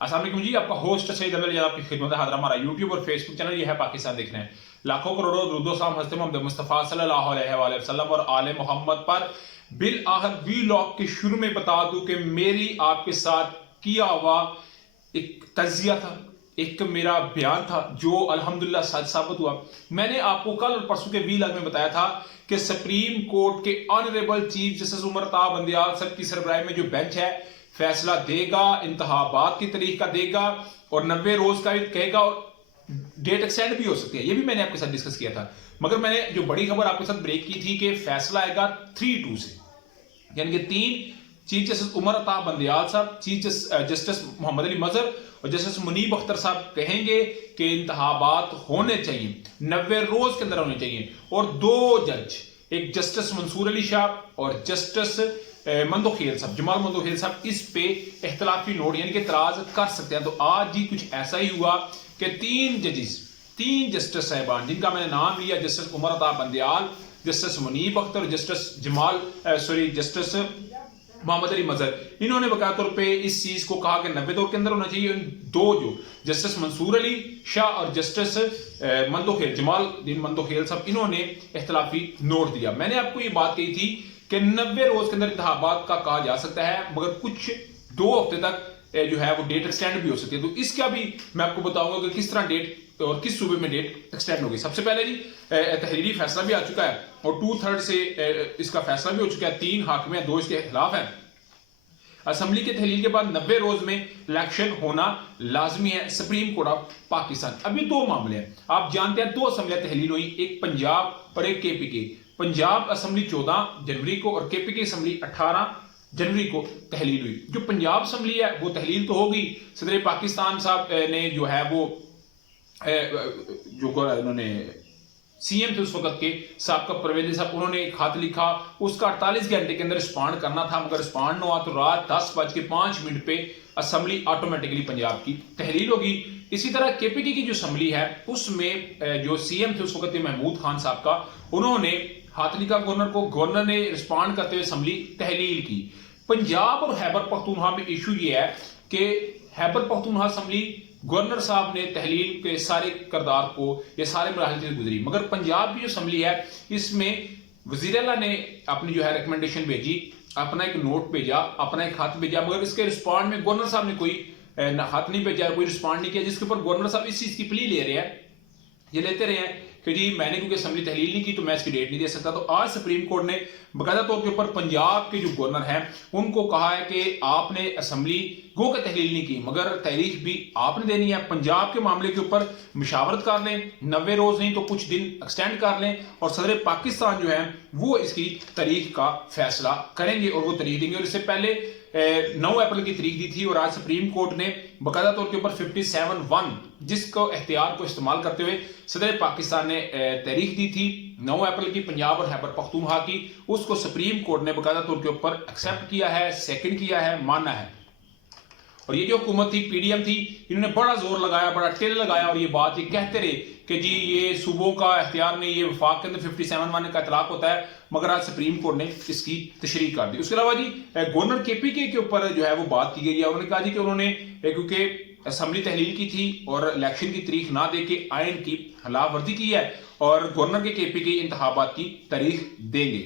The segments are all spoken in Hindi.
अस्सलाम वालेकुम जी, आपका होस्ट सईद अव्वल आपकी खिदमत है। हमारा यूट्यूब और फेसबुक चैनल ये है पाकिस्तान देखना है। लाखों करोड़ों दुरूद व सलाम हज़रत मोहम्मद मुस्तफ़ा सल्लल्लाहु अलैहि वसल्लम और आले मोहम्मद पर। बिल आहद वीलॉग के शुरू में बता दूं कि मेरी आपके साथ किया हुआ एक तजिया था, एक मेरा बयान था जो अल्हम्दुलिल्लाह सच साबित हुआ। मैंने आपको कल और परसों के वीलॉग में बताया था कि सुप्रीम कोर्ट के ऑनरेबल चीफ जस्टिस उमर ता बंदियाल साहब की सरबराही में जो बेंच है फैसला देगा, इंतहाबात की तारीख का देगा और 90 रोज का भी कहेगा और डेट एक्सटेंड भी हो सकती है। ये भी मैंने आपके साथ डिस्कस किया था, मगर मैंने जो बड़ी खबर आपके साथ ब्रेक की थी कि फैसला आएगा 3-2 से, यानी कि 3 चीफ जस्टिस उमर अता बंदियाल साहब, चीफ जस्टिस मोहम्मद अली मजहर और जस्टिस मुनीब अख्तर साहब कहेंगे कि इंतहाबात होने चाहिए, 90 रोज के अंदर होने चाहिए। और 2 जज, एक जस्टिस मंसूर अली शाह और जस्टिस मंदोखेल साहब, जमाल मंदोखेल साहब, इस पे इख्तलाफी नोट यानी कि इतराज कर सकते हैं। तो आज ही कुछ ऐसा ही हुआ कि 3 जस्टिस साहिबान जिनका मैंने नाम लिया, जस्टिस उमर अता बंदियाल, जस्टिस मुनीब अख्तर और जस्टिस मोहम्मद अली मजहर, इन्होंने बकाया तौर पे इस चीज को कहा कि 90 दौर के अंदर होना चाहिए। 2 जो जस्टिस मंसूर अली शाह और जस्टिस जमाल मंदोखेल साहब, इन्होंने इख्तलाफी नोट दिया। मैंने आपको ये बात कही थी कि 90 रोज के अंदर इंतखाबात का कहा जा सकता है, मगर कुछ 2 हफ्ते तक जो है वो डेट एक्सटेंड भी हो सकती है। तो इसका भी मैं आपको बताऊंगा कि किस तरह डेट और किस सूबे में डेट एक्सटेंड होगी। सबसे पहले जी तहरीरी फैसला भी आ चुका है और 2/3 से इसका फैसला भी हो चुका है। 3 हाकिम 2 इसके खिलाफ है। असेंबली के तहलील के बाद 90 रोज में इलेक्शन होना लाजमी है, सुप्रीम कोर्ट ऑफ पाकिस्तान। अभी 2 मामले हैं, आप जानते हैं 2 असेंबलियां तहलील हुई, एक पंजाब और एक केपीके। पंजाब असेंबली 14 जनवरी को और केपीके असेंबली 18 जनवरी को तहलील हुई। जो पंजाब असेंबली है वो तहलील तो होगी, सदर पाकिस्तान साहब ने जो है वो जो उन्होंने सीएम थे उस वक्त के साहब का परवेज साहब, उन्होंने एक खत लिखा, उसका 48 घंटे के अंदर रिस्पॉन्ड करना था, मगर रिस्पॉन्ड न हुआ तो रात 10:05 पे असेंबली ऑटोमेटिकली पंजाब की तहलील होगी। इसी तरह केपीके की जो असेंबली है उसमें जो सीएम थे उस वक्त के महमूद खान साहब का, उन्होंने हाथ लिखा गवर्नर को, गवर्नर ने रिस्पॉन्ड करते हुए असेंबली तहलील की। पंजाब और खैबर पख्तूनख्वा में इशू ये है कि खैबर पख्तूनख्वा असेंबली गवर्नर साहब ने तहलील के सारे करदार को ये सारे मराहल से गुजरी, मगर पंजाब की जो असेंबली है इसमें वजीर आला ने अपनी जो है रिकमेंडेशन भेजी, अपना एक नोट भेजा, अपना एक खत भेजा, मगर इसके रिस्पॉन्ड में गवर्नर साहब ने कोई खत नहीं भेजा, कोई रिस्पॉन्ड नहीं किया, जिसके ऊपर गवर्नर साहब इस चीज की प्ली ले रहे हैं, ये लेते रहे हैं कि जी मैंने क्योंकि असेंबली तहलील नहीं की तो मैं इसकी डेट नहीं दे सकता। तो आज सुप्रीम कोर्ट ने बाकायदा तौर के ऊपर पंजाब के जो गवर्नर हैं उनको कहा है कि आपने असेंबली गो के तहलील नहीं की, मगर तारीख भी आपने देनी है। पंजाब के मामले के ऊपर मुशावरत कर लें, 90 रोज नहीं तो कुछ दिन एक्सटेंड कर लें और सदर पाकिस्तान जो है वो इसकी तारीख का फैसला करेंगे और वो तारीख देंगे। और इससे पहले 9 अप्रैल की तारीख दी थी और आज सुप्रीम कोर्ट ने बाकायदा तौर के ऊपर 57(1) जिसको एख्तियार को इस्तेमाल करते हुए सदर पाकिस्तान ने तारीख दी थी 9 अप्रैल की पंजाब और खैबर पख्तूनख्वा की, उसको सुप्रीम कोर्ट ने बाकायदा तौर के ऊपर एक्सेप्ट किया है, सेकंड किया है, माना है। और ये जो हुकूमत थी, पीडीएम थी, इन्होंने बड़ा जोर लगाया, बड़ा टेल लगाया और ये बात ये कहते रहे कि जी ये सूबों का इख्तियार नहीं, ये वफाक के अंदर 57(1) का इतलाक होता है, मगर आज सुप्रीम कोर्ट ने इसकी तशरीह कर दी। उसके अलावा जी गवर्नर केपीके के ऊपर जो है वो बात की गई है। उन्होंने कहा जी कि उन्होंने क्योंकि असेंबली तहलील की थी और इलेक्शन की तारीख ना दे के आइन की खिलाफ वर्जी की है और गवर्नर के केपीके इंतखाबात की तारीख देंगे।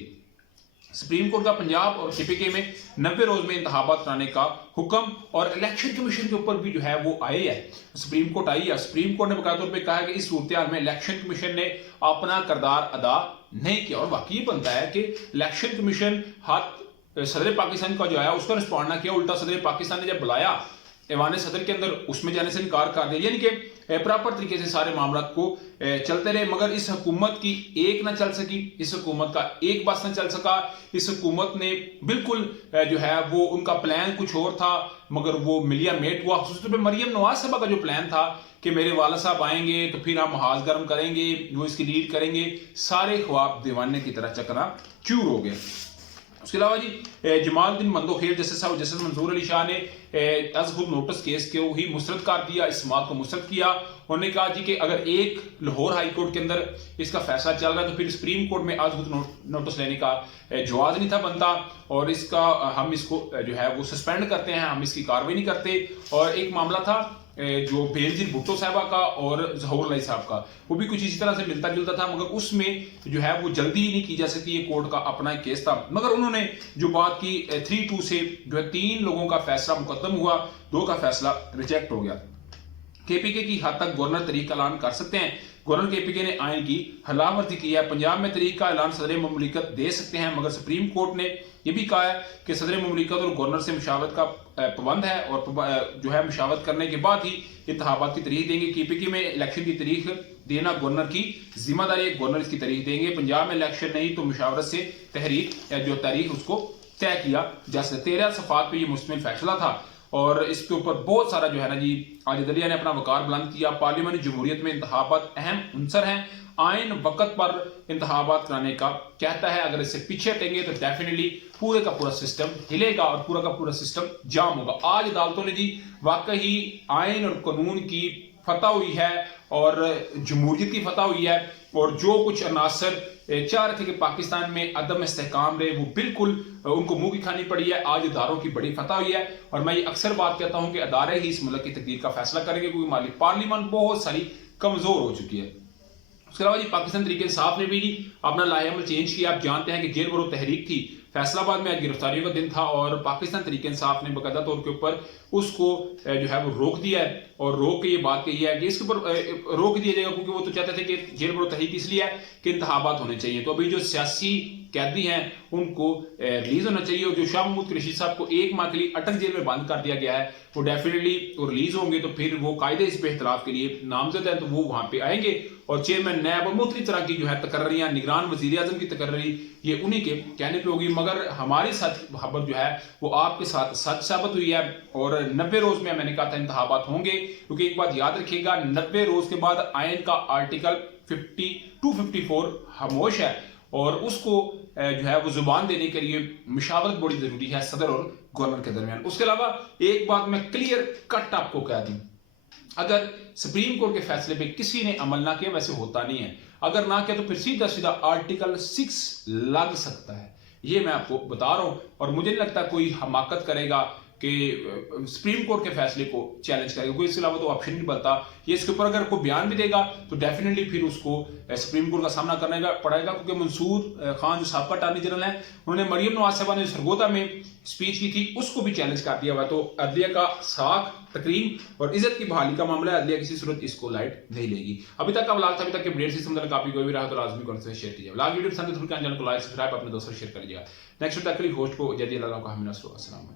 सुप्रीम कोर्ट का पंजाब और केपीके में 90 रोज में इंतखाबात कराने का हुक्म और इलेक्शन कमीशन के ऊपर भी जो है वो आई है, सुप्रीम कोर्ट आई है। सुप्रीम कोर्ट ने बकाया तौर पर कहा है कि इस सूरत में इलेक्शन कमीशन ने अपना किरदार अदा नहीं किया और वाकई बनता है कि इलेक्शन कमीशन हाथ सदर पाकिस्तान का जो है उसका रिस्पॉन्ड ना किया, उल्टा सदर पाकिस्तान ने जब बुलाया ऐवान सदर के अंदर उसमें जाने से इनकार कर दिया, यानी कि प्रॉपर तरीके से सारे मामला को चलते रहे। मगर इस हुकूमत की एक ना चल सकी, इस हुकूमत का एक बस ना चल सका। इस हुकूमत ने बिल्कुल जो है वो उनका प्लान कुछ और था, मगर वो मिलिया मेट हुआ। खास तौर पर मरियम नवाज साहबा का जो प्लान था कि मेरे वाला साहब आएंगे तो फिर हम हाथ गर्म करेंगे, वो इसकी लीड करेंगे, सारे ख्वाब दीवाने की तरह चकना चूर हो गए। उसके अलावा जी जमाल दिन मंदोखेल जस्टिस साहब, जस्टिस मंसूर अली शाह ने तजहुल नोटिस केस को ही मुस्तरद कर दिया, इस समाअत को मुस्तरद किया। उन्होंने कहा जी कि अगर एक लाहौर हाई कोर्ट के अंदर इसका फैसला चल रहा है तो फिर सुप्रीम कोर्ट में तजहुल नोटिस लेने का जवाज नहीं था बनता, और इसका हम इसको जो है वो सस्पेंड करते हैं, हम इसकी कार्रवाई नहीं करते। और एक मामला था जो बेनजीर भुट्टो साहबा का और जहूर अली साहब का, वो भी कुछ इसी तरह से मिलता जुलता था, मगर उसमें जो है वो जल्दी ही नहीं की जा सकती, ये कोर्ट का अपना एक केस था। मगर उन्होंने जो बात की 3-2 से जो है 3 लोगों का फैसला मुकद्दम हुआ, 2 का फैसला रिजेक्ट हो गया। केपीके की हद तक गवर्नर तरीक का ऐलान कर सकते हैं। गवर्नर केपीके ने आइन की खिलाफवर्जी की है। पंजाब में तरीक का ऐलान सदर ममलिकत दे सकते हैं, मगर सुप्रीम कोर्ट ने यह भी कहा है कि सदर ममलिकत और गवर्नर से मुशावरत का पाबंद है, और जो है मुशावरत करने के बाद ही इंतखाबात की तारीख देंगे। केपीके में इलेक्शन की तारीख देना गवर्नर की जिम्मेदारी है, गवर्नर इसकी तारीख देंगे। पंजाब में इलेक्शन नहीं तो मुशावरत से जो तारीख उसको तय किया जा सकता। 13 सफात पे ये मुश्तमिल फैसला था, और इसके ऊपर बहुत सारा जो है ना जी आज दलिया ने अपना वकार बुलंद किया। पार्लियामानी जमहूरियत में इंतखाबात अहम अंसर हैं। आइन वक्त पर इंतखाबात कराने का कहता है, अगर इससे पीछे हटेंगे तो डेफिनेटली पूरे का पूरा सिस्टम हिलेगा और पूरा का पूरा सिस्टम जाम होगा। आज अदालतों ने जी वाकई आइन और कानून की फतह हुई है और जमहूरियत की फतह हुई है, और जो कुछ अनासर चाह रहे थे कि पाकिस्तान में अदम इस्तेहकाम रहे, वो बिल्कुल उनको मुंह की खानी पड़ी है। आज इदारों की बड़ी फतह हुई है, और मैं ये अक्सर बात कहता हूं कि अदारे ही इस मुल्क की तकदीर का फैसला करेंगे, क्योंकि हमारी पार्लियामेंट बहुत सारी कमजोर हो चुकी है। उसके अलावा जी पाकिस्तान तरीके इंसाफ ने भी अपना लाहेअमल चेंज किया। आप जानते हैं कि जेल भरो तहरीक थी, फैसलाबाद में आज गिरफ्तारियों का दिन था, और पाकिस्तान तरीके इंसाफ ने बाकायदा तौर के ऊपर उसको जो है वो रोक दिया है, और रोक के ये बात कही है कि इसके ऊपर रोक दिया जाएगा, क्योंकि वो तो चाहते थे कि जेल भरो तहरीक इसलिए है कि इंतखाबात होने चाहिए। तो अभी जो सियासी कैदी हैं उनको रिलीज होना चाहिए, और जो शाह महमूद कुरैशी साहब को 1 माह के लिए अटक जेल में बंद कर दिया गया है, वो डेफिनेटली वो रिलीज होंगे तो फिर वो कायदे इस पे इख्तिलाफ के लिए नामजद है, तो वो वहां पे आएंगे। और चेयरमैन नैब और मुख्तलिफ तरह की जो है तकर्रियां, निगरान वजीर आजम की तकर्री, ये उन्हीं के कहने पे होगी। मगर हमारी सच खबर जो है वो आपके साथ सच साबित हुई है, और 90 रोज में मैंने कहा था इंतखाबात होंगे, क्योंकि एक बात याद रखिएगा, 90 रोज के बाद आयन का आर्टिकल 254 खामोश है, और उसको जो है वो जुबान देने के लिए मुशावरत बड़ी जरूरी है सदर और गवर्नर के दरमियान। उसके अलावा एक बात मैं क्लियर कट आपको कह दूं, अगर सुप्रीम कोर्ट के फैसले पे किसी ने अमल ना किया, वैसे होता नहीं है, अगर ना किया तो फिर सीधा सीधा आर्टिकल 6 लग सकता है, ये मैं आपको बता रहा हूं। और मुझे नहीं लगता कोई हमाकत करेगा कि सुप्रीम कोर्ट के फैसले को चैलेंज करेगा, कोई इसके अलावा तो ऑप्शन नहीं बनता। ये इसके ऊपर अगर कोई बयान भी देगा तो डेफिनेटली फिर उसको सुप्रीम कोर्ट का सामना करने पड़ेगा, क्योंकि मंसूर खान जो साबका अटॉर्नी जनरल है, उन्होंने मरियम नवाज साहबा ने सरगोदा में स्पीच की थी, उसको भी चैलेंज कर दिया हुआ। तो अदलिया का साख, तकरीम और इज्जत की बहाली का मामला है, अदलिया किसी सूरत इसको लाइट नहीं लेगी। अभी तक का व्लॉग था, अभी तक के अपडेट सिस्टम काफी कोई भी रहा तो लाजमी कमेंट से शेयर कीजिए। व्लॉग वीडियो पसंद है तो चैनल को लाइक सब्सक्राइब अपने दोस्तों शेयर कर लीजिएगा। नेक्स्ट तक होस्ट को जल्दी अल्लाह का हमें अस्सलाम।